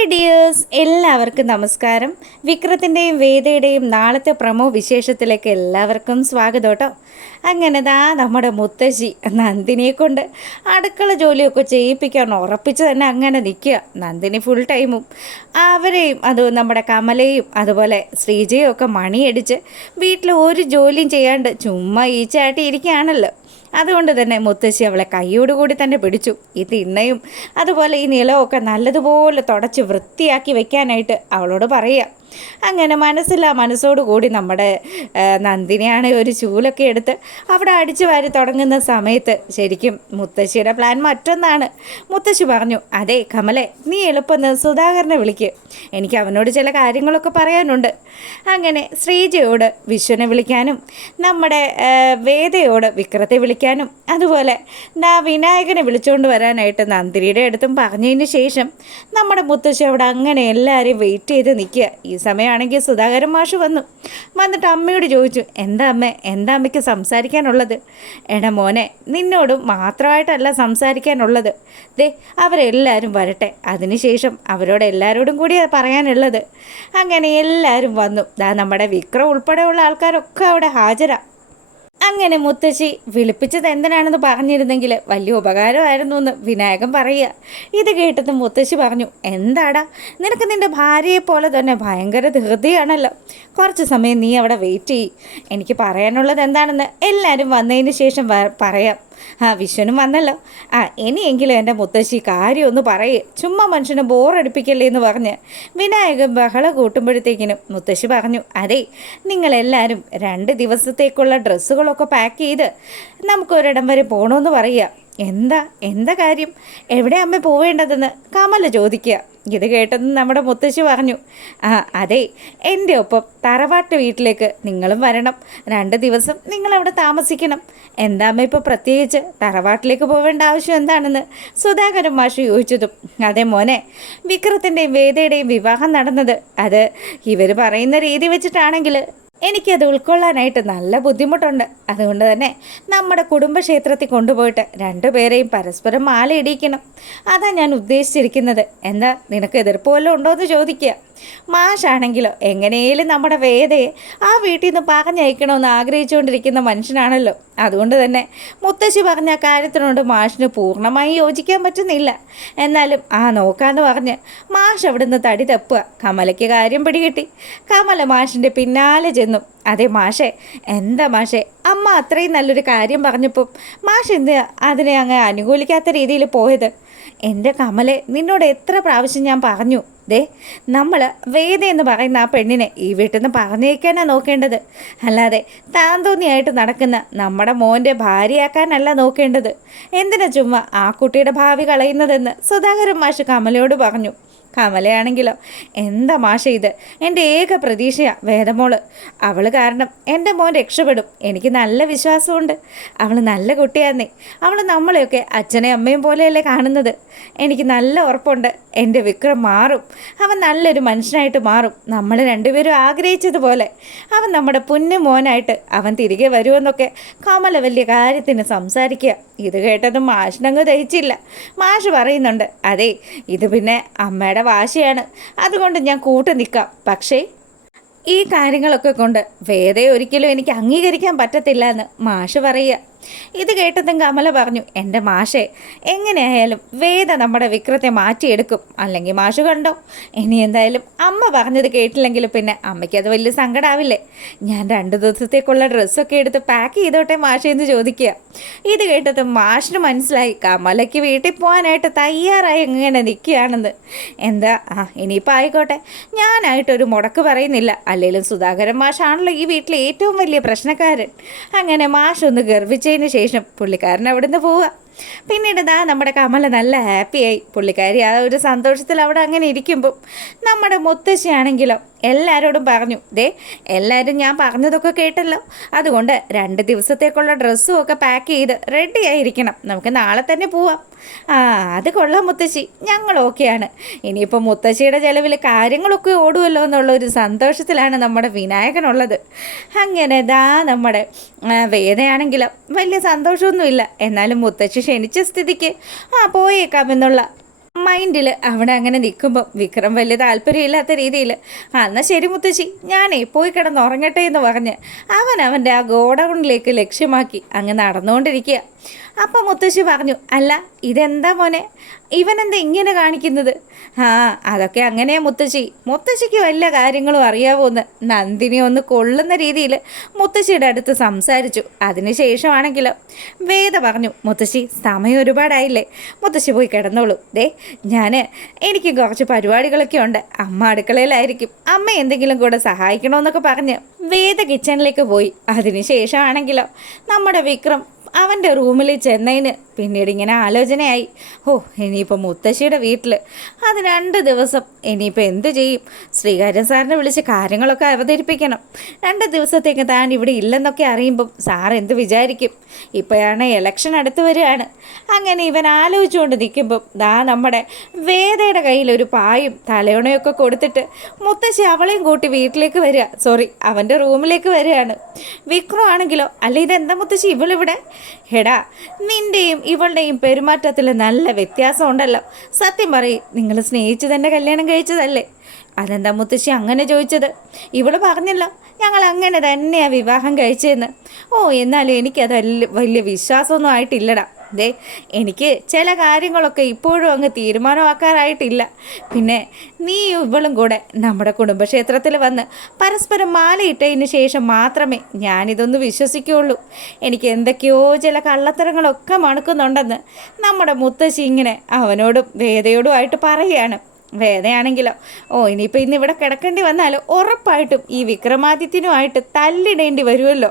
Hi dears എല്ലാവർക്കും നമസ്കാരം. വിക്രത്തിന്റെയും വേദയുടെയും നാളത്തെ പ്രമോ വിശേഷത്തിലേക്ക് എല്ലാവർക്കും സ്വാഗതം കേട്ടോ അങ്ങനെ ദാ നമ്മുടെ മുത്തശ്ശി നന്ദിനിയെ കൊണ്ട് അടുക്കള ജോലിയൊക്കെ ചെയ്യിപ്പിക്കാൻ ഉറപ്പിച്ച് തന്നെ അങ്ങനെ നിൽക്കുക നന്ദിനി ഫുൾ ടൈമും അവരെയും അത് നമ്മുടെ കമലയും അതുപോലെ ശ്രീജയും ഒക്കെ മണിയടിച്ച് വീട്ടിൽ ഒരു ജോലിയും ചെയ്യാണ്ട് ചുമ്മാ ഈ ചാട്ടി ഇരിക്കുകയാണല്ലോ അതുകൊണ്ട് തന്നെ മുത്തശ്ശി അവളെ കൈയോടുകൂടി തന്നെ പിടിച്ചു. ഈ തിണ്ണയും അതുപോലെ ഈ നിലമൊക്കെ നല്ലതുപോലെ തുടച്ച് വൃത്തിയാക്കി വെക്കാനായിട്ട് അവളോട് പറയുക. അങ്ങനെ മനസ്സില്ല മനസ്സോടു കൂടി നമ്മുടെ നന്ദിനിയാണ് ഒരു ചൂലൊക്കെ എടുത്ത് അവിടെ അടിച്ചു വാരി തുടങ്ങുന്ന സമയത്ത് ശരിക്കും മുത്തശ്ശിയുടെ പ്ലാൻ മറ്റൊന്നാണ്. മുത്തശ്ശി പറഞ്ഞു അതെ കമലെ നീ എളുപ്പം സുധാകരനെ വിളിക്ക്. എനിക്ക് അവനോട് ചില കാര്യങ്ങളൊക്കെ പറയാനുണ്ട്. അങ്ങനെ ശ്രീജയോട് വിശ്വനെ വിളിക്കാനും നമ്മുടെ വേദയോട് വിക്രത്തെ വിളിക്കാനും അതുപോലെ നാ വിനായകനെ വിളിച്ചുകൊണ്ട് വരാനായിട്ട് നന്ദിനിയുടെ അടുത്തും പറഞ്ഞതിന് ശേഷം നമ്മുടെ മുത്തശ്ശി അവിടെ അങ്ങനെ എല്ലാവരെയും വെയിറ്റ് ചെയ്ത് നിൽക്കുക. ഈ സമയമാണെങ്കിൽ സുധാകരൻ മാഷ് വന്നു. വന്നിട്ട് അമ്മയോട് ചോദിച്ചു എന്താ അമ്മ എന്താ അമ്മയ്ക്ക് സംസാരിക്കാനുള്ളത്? എടാ മോനെ നിന്നോട് മാത്രമായിട്ടല്ല സംസാരിക്കാനുള്ളത്. ദേ അവരെല്ലാവരും വരട്ടെ. അതിനുശേഷം അവരോട് എല്ലാവരോടും കൂടി പറയാനുള്ളത്. അങ്ങനെ എല്ലാവരും വന്നു. ദാ നമ്മുടെ വിക്രം ഉൾപ്പെടെയുള്ള ആൾക്കാരൊക്കെ അവിടെ ഹാജരാ. അങ്ങനെ മുത്തശ്ശി വിളിപ്പിച്ചത് എന്തിനാണെന്ന് പറഞ്ഞിരുന്നെങ്കിൽ വലിയ ഉപകാരമായിരുന്നു എന്ന് വിനായകൻ പറയുക. ഇത് കേട്ടത് മുത്തശ്ശി പറഞ്ഞു എന്താടാ നിനക്ക് നിന്റെ ഭാര്യയെ പോലെ തന്നെ ഭയങ്കര ധൃതിയാണല്ലോ. കുറച്ച് സമയം നീ അവിടെ വെയിറ്റ് ചെയ്യ്. എനിക്ക് പറയാനുള്ളത് എന്താണെന്ന് എല്ലാവരും വന്നതിന് ശേഷം പറയാം. ആ വിശ്വനും വന്നല്ലോ. ആ ഇനിയെങ്കിലും എന്റെ മുത്തശ്ശി കാര്യം ഒന്ന് പറയേ. ചുമ്മാ മനുഷ്യനെ ബോറടിപ്പിക്കല്ലേ എന്ന് പറഞ്ഞ് വിനായകൻ ബഹള കൂട്ടുമ്പോഴത്തേക്കിനും മുത്തശ്ശി പറഞ്ഞു അതെ നിങ്ങളെല്ലാവരും രണ്ട് ദിവസത്തേക്കുള്ള ഡ്രസ്സുകളൊക്കെ പാക്ക് ചെയ്ത് നമുക്കൊരിടം വരെ പോകണമെന്ന് പറയുക. എന്താ എന്താ കാര്യം? എവിടെ അമ്മ പോവേണ്ടതെന്ന് കമല ചോദിക്കുക. ഇത് കേട്ടത് നമ്മുടെ മുത്തശ്ശി പറഞ്ഞു. ആ അതെ എന്റെ ഒപ്പം തറവാട്ട് വീട്ടിലേക്ക് നിങ്ങളും വരണം. രണ്ട് ദിവസം നിങ്ങൾ അവിടെ താമസിക്കണം. എന്താ അമ്മ ഇപ്പോൾ പ്രത്യേകിച്ച് തറവാട്ടിലേക്ക് പോവേണ്ട ആവശ്യം എന്താണെന്ന് സുധാകരൻ മാഷ് ചോദിച്ചതും. അതെ മോനെ വിക്രത്തിന്റെയും വേദയുടെയും വിവാഹം നടന്നത്. അത് ഇവർ പറയുന്ന രീതി വെച്ചിട്ടാണെങ്കിൽ എനിക്കത് ഉൾക്കൊള്ളാനായിട്ട് നല്ല ബുദ്ധിമുട്ടുണ്ട്. അതുകൊണ്ട് തന്നെ നമ്മുടെ കുടുംബക്ഷേത്രത്തിൽ കൊണ്ടുപോയിട്ട് രണ്ടുപേരെയും പരസ്പരം മാലയിടിക്കണം അതാ ഞാൻ ഉദ്ദേശിച്ചിരിക്കുന്നത്. എന്താ നിനക്ക് എതിർപ്പ് വല്ലതും ഉണ്ടോ എന്ന് ചോദിക്കുക. മാഷാണെങ്കിലോ എങ്ങനെയും നമ്മുടെ വേദയെ ആ വീട്ടിൽ നിന്ന് പറഞ്ഞയക്കണമെന്ന് ആഗ്രഹിച്ചുകൊണ്ടിരിക്കുന്ന മനുഷ്യനാണല്ലോ. അതുകൊണ്ട് തന്നെ മുത്തശ്ശി പറഞ്ഞ കാര്യത്തിനോട് മാഷിന് പൂർണമായി യോജിക്കാൻ പറ്റുന്നില്ല. എന്നാലും ആ നോക്കാന്ന് പറഞ്ഞ് മാഷ് അവിടുന്ന് തടി തപ്പുക. കമലയ്ക്ക് കാര്യം പിടികിട്ടി. കമല മാഷിന്റെ പിന്നാലെ ചെന്നു. അതെ മാഷെ എന്താ മാഷെ? അമ്മ അത്രയും നല്ലൊരു കാര്യം പറഞ്ഞപ്പോൾ മാഷ് എന്ത് അതിനെ അങ്ങ് അനുകൂലിക്കാത്ത രീതിയിൽ പോയത്? എന്റെ കമലെ നിന്നോട് എത്ര പ്രാവശ്യം ഞാൻ പറഞ്ഞു? ദേ നമ്മൾ വേദ എന്ന് പറയുന്ന ആ പെണ്ണിനെ ഈ വീട്ടിൽ നിന്ന് പറഞ്ഞേക്കാനാണ് നോക്കേണ്ടത്. അല്ലാതെ താൻ തോന്നിയായിട്ട് നടക്കുന്ന നമ്മുടെ മോന്റെ ഭാര്യയാക്കാനല്ല നോക്കേണ്ടത്. എന്തിനാ ചുമ്മാ ആ കുട്ടിയുടെ ഭാവി കളയുന്നതെന്ന് സുധാകരൻ മാഷ് കമലയോട് പറഞ്ഞു. കമലയാണെങ്കിലോ? എന്താ മാഷ ഇത്? എന്റെ ഏക പ്രതീക്ഷയാണ് വേദമോൾ. അവൾ കാരണം എന്റെ മോൻ രക്ഷപ്പെടും. എനിക്ക് നല്ല വിശ്വാസമുണ്ട്. അവൾ നല്ല കുട്ടിയാന്നേ. അവൾ നമ്മളെയൊക്കെ അച്ഛനെയും അമ്മയും പോലെയല്ലേ കാണുന്നത്. എനിക്ക് നല്ല ഉറപ്പുണ്ട്. എന്റെ വിക്രം മാറും. അവൻ നല്ലൊരു മനുഷ്യനായിട്ട് മാറും. നമ്മൾ രണ്ടുപേരും ആഗ്രഹിച്ചതുപോലെ. അവൻ നമ്മുടെ പുന്നു മോനായിട്ട് അവൻ തിരികെ വരുമെന്നൊക്കെ കമല വലിയ കാര്യത്തിന് സംസാരിക്കുക. ഇത് കേട്ടതും മാഷിനങ്ങ് ദഹിച്ചില്ല. മാഷ് പറയുന്നുണ്ട്. അതെ ഇത് പിന്നെ അമ്മയുടെ വാശിയാണ്. അതുകൊണ്ട് ഞാൻ കൂട്ടു നിൽക്കാം. പക്ഷേ ഈ കാര്യങ്ങളൊക്കെ കൊണ്ട് വേദയെ ഒരിക്കലും എനിക്ക് അംഗീകരിക്കാൻ പറ്റത്തില്ല എന്ന് മാഷ് പറയുക. ഇത് കേട്ടതും കമല പറഞ്ഞു എന്റെ മാഷെ എങ്ങനെയായാലും വേദ നമ്മുടെ വിക്രത്തെ മാറ്റിയെടുക്കും. അല്ലെങ്കിൽ മാഷ് കണ്ടോ? ഇനി എന്തായാലും അമ്മ പറഞ്ഞത് കേട്ടില്ലെങ്കിൽ പിന്നെ അമ്മയ്ക്ക് അത് വലിയ സങ്കടാവില്ലേ? ഞാൻ രണ്ട് ദിവസത്തേക്കുള്ള ഡ്രസ്സൊക്കെ എടുത്ത് പാക്ക് ചെയ്തോട്ടെ മാഷെ എന്ന് ചോദിക്കുക. ഇത് കേട്ടത് മാഷിന് മനസ്സിലായി കമലയ്ക്ക് വീട്ടിൽ പോകാനായിട്ട് തയ്യാറായി ഇങ്ങനെ നിൽക്കുകയാണെന്ന്. എന്താ? ആ ഇനിയിപ്പോൾ ആയിക്കോട്ടെ. ഞാനായിട്ടൊരു മുടക്ക് പറയുന്നില്ല. അല്ലെങ്കിലും സുധാകരൻ മാഷാണല്ലോ ഈ വീട്ടിലെ ഏറ്റവും വലിയ പ്രശ്നക്കാരൻ. അങ്ങനെ മാഷ് ഒന്ന് ഗർഭിച്ചതിന് ശേഷം പുള്ളിക്കാരൻ അവിടുന്ന് പോവുക. പിന്നീട് ഇതാ നമ്മുടെ കമല നല്ല ഹാപ്പിയായി. പുള്ളിക്കാരി ആ ഒരു സന്തോഷത്തിൽ അവിടെ അങ്ങനെ ഇരിക്കുമ്പം നമ്മുടെ മുത്തശ്ശിയാണെങ്കിലോ എല്ലാവരോടും പറഞ്ഞു ദേ എല്ലാവരും ഞാൻ പറഞ്ഞതൊക്കെ കേട്ടല്ലോ. അതുകൊണ്ട് രണ്ട് ദിവസത്തേക്കുള്ള ഡ്രസ്സും ഒക്കെ പാക്ക് ചെയ്ത് റെഡി ആയിരിക്കണം. നമുക്ക് നാളെ തന്നെ പോവാം. ആ അത് കൊള്ളാം മുത്തശ്ശി. ഞങ്ങൾ ഓക്കെയാണ് ഇനിയിപ്പോൾ മുത്തശ്ശിയുടെ ചിലവിൽ കാര്യങ്ങളൊക്കെ ഓടുമല്ലോ എന്നുള്ള ഒരു സന്തോഷത്തിലാണ് നമ്മുടെ വിനായകനുള്ളത് അങ്ങനെ ദാ നമ്മുടെ വേദയാണെങ്കിലും വലിയ സന്തോഷമൊന്നുമില്ല. എന്നാലും മുത്തശ്ശി ക്ഷണിച്ച സ്ഥിതിക്ക് ആ പോയേക്കാം എന്നുള്ള മൈൻഡിൽ അവിടെ അങ്ങനെ നിൽക്കുമ്പം വിക്രം വലിയ താല്പര്യമില്ലാത്ത രീതിയിൽ എന്നാൽ ശരി മുത്തശ്ശി ഞാനേ പോയി കിടന്ന് ഉറങ്ങട്ടെ എന്ന് പറഞ്ഞ് അവൻ അവന്റെ ആ ഗോഡൗണിലേക്ക് ലക്ഷ്യമാക്കി അങ്ങ് നടന്നുകൊണ്ടിരിക്കുക. അപ്പം മുത്തശ്ശി പറഞ്ഞു അല്ല ഇതെന്താ മോനെ? ഇവനെന്താ ഇങ്ങനെ കാണിക്കുന്നത്? ആ അതൊക്കെ അങ്ങനെയാ മുത്തശ്ശി. മുത്തശ്ശിക്ക് വല്ല കാര്യങ്ങളും അറിയാവോന്ന്? നന്ദിനി ഒന്ന് കൊള്ളുന്ന രീതിയിൽ മുത്തശ്ശിയുടെ അടുത്ത് സംസാരിച്ചു. അതിനുശേഷമാണെങ്കിലോ വേദ പറഞ്ഞു മുത്തശ്ശി സമയം ഒരുപാടായില്ലേ? മുത്തശ്ശി പോയി കിടന്നോളൂ. ദേ ഞാൻ എനിക്ക് കുറച്ച് പരിപാടികളൊക്കെ ഉണ്ട്. അമ്മ അടുക്കളയിലായിരിക്കും. അമ്മ എന്തെങ്കിലും കൂടെ സഹായിക്കണമെന്നൊക്കെ പറഞ്ഞ് വേദ കിച്ചണിലേക്ക് പോയി. അതിനുശേഷമാണെങ്കിലോ നമ്മുടെ വിക്രം അവന്റെ റൂമിൽ ചെന്നതിന് പിന്നീട് ഇങ്ങനെ ആലോചനയായി. ഓ ഇനിയിപ്പോൾ മുത്തശ്ശിയുടെ വീട്ടിൽ അത് രണ്ട് ദിവസം. ഇനിയിപ്പോൾ എന്ത് ചെയ്യും? ശ്രീകാര്യൻ സാറിനെ വിളിച്ച് കാര്യങ്ങളൊക്കെ അവതരിപ്പിക്കണം. രണ്ട് ദിവസത്തേക്ക് താൻ ഇവിടെ ഇല്ലെന്നൊക്കെ അറിയുമ്പം സാർ എന്ത് വിചാരിക്കും? ഇപ്പോഴാണ് ഇലക്ഷൻ അടുത്ത് വരികയാണ്. അങ്ങനെ ഇവൻ ആലോചിച്ചുകൊണ്ട് നിൽക്കുമ്പം ദാ നമ്മുടെ വേദയുടെ കയ്യിൽ ഒരു പായും തലയുണയൊക്കെ കൊടുത്തിട്ട് മുത്തശ്ശി അവളെയും കൂട്ടി വീട്ടിലേക്ക് വരിക. സോറി അവന്റെ റൂമിലേക്ക് വരികയാണ്. വിക്രം ആണെങ്കിലോ? അല്ല ഇതെന്താ മുത്തശ്ശി ഇവളിവിടെ? എടാ നിന്റെയും ഇവളുടെയും പെരുമാറ്റത്തിൽ നല്ല വ്യത്യാസം ഉണ്ടല്ലോ സത്യം പറയും നിങ്ങൾ സ്നേഹിച്ച് തന്നെ കല്യാണം കഴിച്ചതല്ലേ? അതെന്താ മുത്തശ്ശി അങ്ങനെ ചോദിച്ചത്? ഇവൾ പറഞ്ഞല്ലോ ഞങ്ങൾ അങ്ങനെ തന്നെയാണ് വിവാഹം കഴിച്ചതെന്ന് ഓ എന്നാലും എനിക്കത് വലിയ വിശ്വാസമൊന്നും ആയിട്ടില്ലടാ. ദേ എനിക്ക് ചില കാര്യങ്ങളൊക്കെ ഇപ്പോഴും അങ്ങ് തീരുമാനമാക്കാറായിട്ടില്ല പിന്നെ നീ ഇവളും കൂടെ നമ്മുടെ കുടുംബക്ഷേത്രത്തിൽ വന്ന് പരസ്പരം മാലയിട്ടതിന് ശേഷം മാത്രമേ ഞാനിതൊന്ന് വിശ്വസിക്കുകയുള്ളൂ. എനിക്ക് എന്തൊക്കെയോ ചില കള്ളത്തരങ്ങളൊക്കെ മണക്കുന്നുണ്ടെന്ന് നമ്മുടെ മുത്തശ്ശി ഇങ്ങനെ അവനോടും വേദയോടുമായിട്ട് പറയുകയാണ്. വേദയാണെങ്കിലോ. ഓ ഇനിയിപ്പോൾ ഇന്ന് ഇവിടെ കിടക്കേണ്ടി വന്നാൽ ഉറപ്പായിട്ടും ഈ വിക്രമാദിത്യനുമായിട്ട് തല്ലിടേണ്ടി വരുമല്ലോ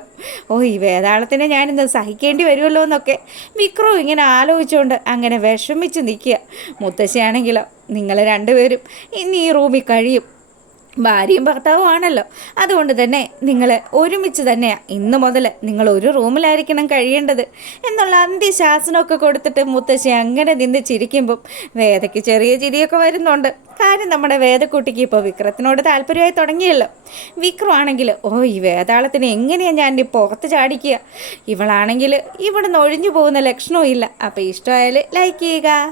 ഓ ഈ വേതാളത്തിനെ ഞാനിന്ന് സഹിക്കേണ്ടി വരുമല്ലോ എന്നൊക്കെ വിക്രവും ഇങ്ങനെ ആലോചിച്ചുകൊണ്ട് അങ്ങനെ വിഷമിച്ച് നിൽക്കുക. മുത്തശ്ശിയാണെങ്കിലോ നിങ്ങൾ രണ്ടുപേരും ഇന്ന് ഈ റൂമിൽ കഴിയും. ഭാര്യയും ഭർത്താവും ആണല്ലോ അതുകൊണ്ട് തന്നെ നിങ്ങൾ ഒരുമിച്ച് തന്നെയാണ് ഇന്ന് മുതൽ നിങ്ങൾ ഒരു റൂമിലായിരിക്കണം കഴിയേണ്ടത്. എന്നുള്ള അന്ത്യശാസനമൊക്കെ കൊടുത്തിട്ട് മുത്തശ്ശി അങ്ങനെ നിന്ന് ചിരിക്കുമ്പം വേദയ്ക്ക് ചെറിയ ചിരിയൊക്കെ വരുന്നുണ്ട്. കാര്യം നമ്മുടെ വേദക്കുട്ടിക്ക് ഇപ്പോൾ വിക്രത്തിനോട് താല്പര്യമായി തുടങ്ങിയല്ലോ. വിക്രം ആണെങ്കിൽ ഓ ഈ വേതാളത്തിന് എങ്ങനെയാണ് ഞാൻ പുറത്ത് ചാടിക്കുക? ഇവളാണെങ്കിൽ ഇവിടുന്ന് ഒഴിഞ്ഞു പോകുന്ന ലക്ഷണവും ഇല്ല. അപ്പോൾ ഇഷ്ടമായാൽ ലൈക്ക് ചെയ്യുക.